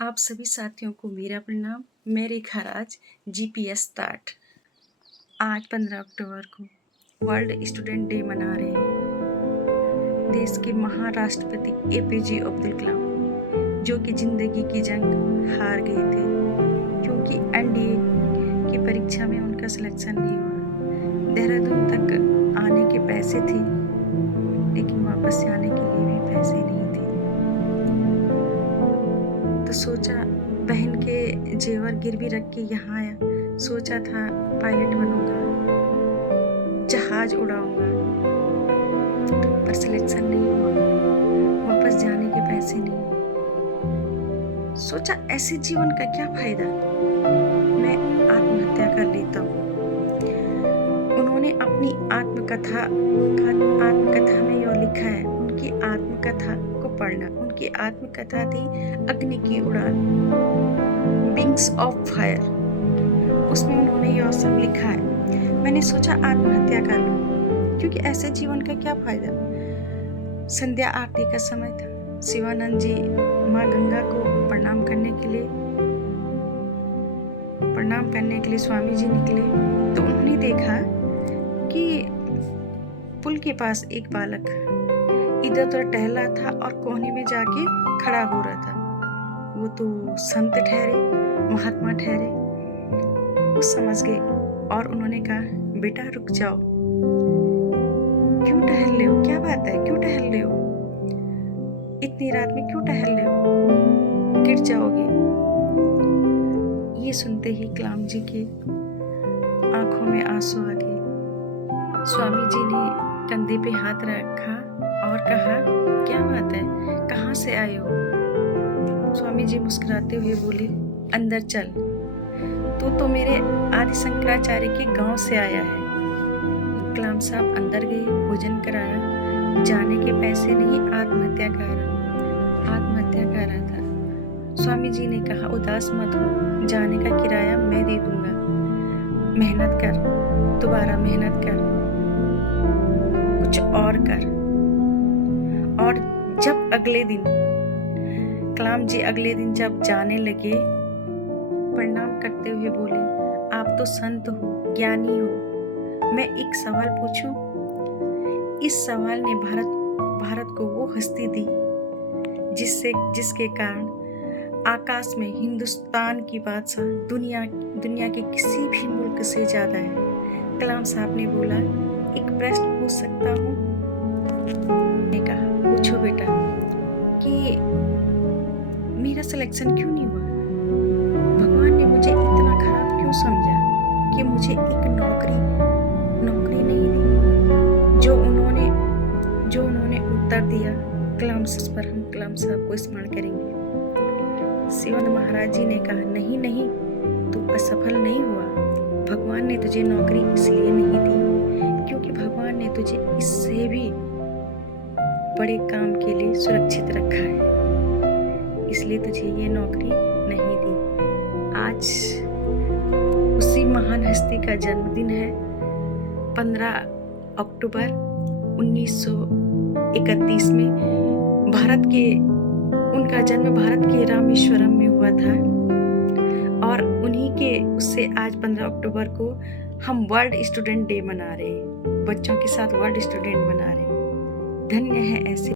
आप सभी साथियों को मेरा प्रणाम। मैं रेखा राज, जीपीएस स्टार्ट। आज 15 अक्टूबर को वर्ल्ड स्टूडेंट डे मना रहे हैं। देश के महान राष्ट्रपति एपीजे अब्दुल कलाम, जो कि जिंदगी की जंग हार गए थे क्योंकि एनडीए की परीक्षा में उनका सिलेक्शन नहीं हुआ। देहरादून तक आने के पैसे थे, लेकिन वापस जाने के लिए भी पैसे नहीं थे। तो सोचा बहन के जेवर गिरवी रख के यहाँ आया। सोचा था पायलट बनूंगा, जहाज उड़ाऊंगा, पर सिलेक्शन नहीं हुआ। वापस जाने के पैसे नहीं। सोचा ऐसे जीवन का क्या फायदा, मैं आत्महत्या कर लेता हूँ। उन्होंने अपनी आत्मकथा में यह लिखा है। उनकी आत्मकथा को पढ़ना। उनकी आत्मकथा थी अग्नि की उड़ान, विंग्स ऑफ फायर। उसमें उन्होंने यह सब लिखा है। मैंने सोचा आत्महत्या कर लूं, क्योंकि ऐसे जीवन का क्या फायदा। संध्या आरती का समय था। शिवानंद जी माँ गंगा को प्रणाम करने के लिए स्वामी जी निकले, तो उन्होंने देखा कि पुल के पास एक बालक इधर उधर टहला था और कोने में जाके खड़ा हो रहा था। वो तो संत ठहरे, महात्मा ठहरे। वो समझ गए और उन्होंने कहा, बेटा रुक जाओ, क्यों टहल रहे हो, क्या बात है, क्यों टहल रहे हो, इतनी रात में क्यों टहल रहे हो, गिर जाओगे। ये सुनते ही कलाम जी के आंखों में आंसू आ गए। स्वामी जी ने कंधे पे हाथ रखा और कहा, क्या बात है, कहाँ से आए हो। स्वामी जी मुस्कुराते हुए बोले, अंदर चल। तो मेरे आदि शंकराचार्य के गांव से आया है। कलाम साहब अंदर गए, भोजन कराया। जाने के पैसे नहीं, आत्महत्या कर रहा था। स्वामी जी ने कहा, उदास मत हो, जाने का किराया मैं दे दूंगा, मेहनत कर, दोबारा मेहनत कर, कुछ और कर। और जब अगले दिन कलाम जी जब जाने लगे, प्रणाम करते हुए बोले, आप तो संत हो, ज्ञानी हो, मैं एक सवाल पूछूं। इस सवाल ने भारत को वो हस्ती दी जिसके कारण आकाश में हिंदुस्तान की बादशाह दुनिया के किसी भी मुल्क से ज्यादा है। कलाम साहब ने बोला, एक प्रश्न पूछ सकता हूँ। ने कहा, पूछो बेटा, कि मेरा सिलेक्शन क्यों नहीं हुआ। भगवान ने मुझे इतना खराब क्यों समझा कि मुझे एक नौकरी नहीं दी। जो उन्होंने उत्तर दिया, कलाम पर हम कलाम साहब को स्मरण करेंगे। शिवानंद महाराज जी ने कहा, नहीं, तू असफल नहीं हुआ। भगवान ने तुझे नौकरी इसलिए नहीं दी क्योंकि भगवान ने तुझे इससे भी बड़े काम के लिए सुरक्षित रखा है, इसलिए तुझे ये नौकरी नहीं दी। आज उसी महान हस्ती का जन्मदिन है, 15 अक्टूबर 1931 में। उनका जन्म भारत के रामेश्वरम में हुआ था, और उन्हीं के उससे आज 15 अक्टूबर को हम वर्ल्ड स्टूडेंट डे मना रहे हैं। बच्चों के साथ वर्ल्ड स्टूडेंट मना रहे हैं। धन्य है ऐसे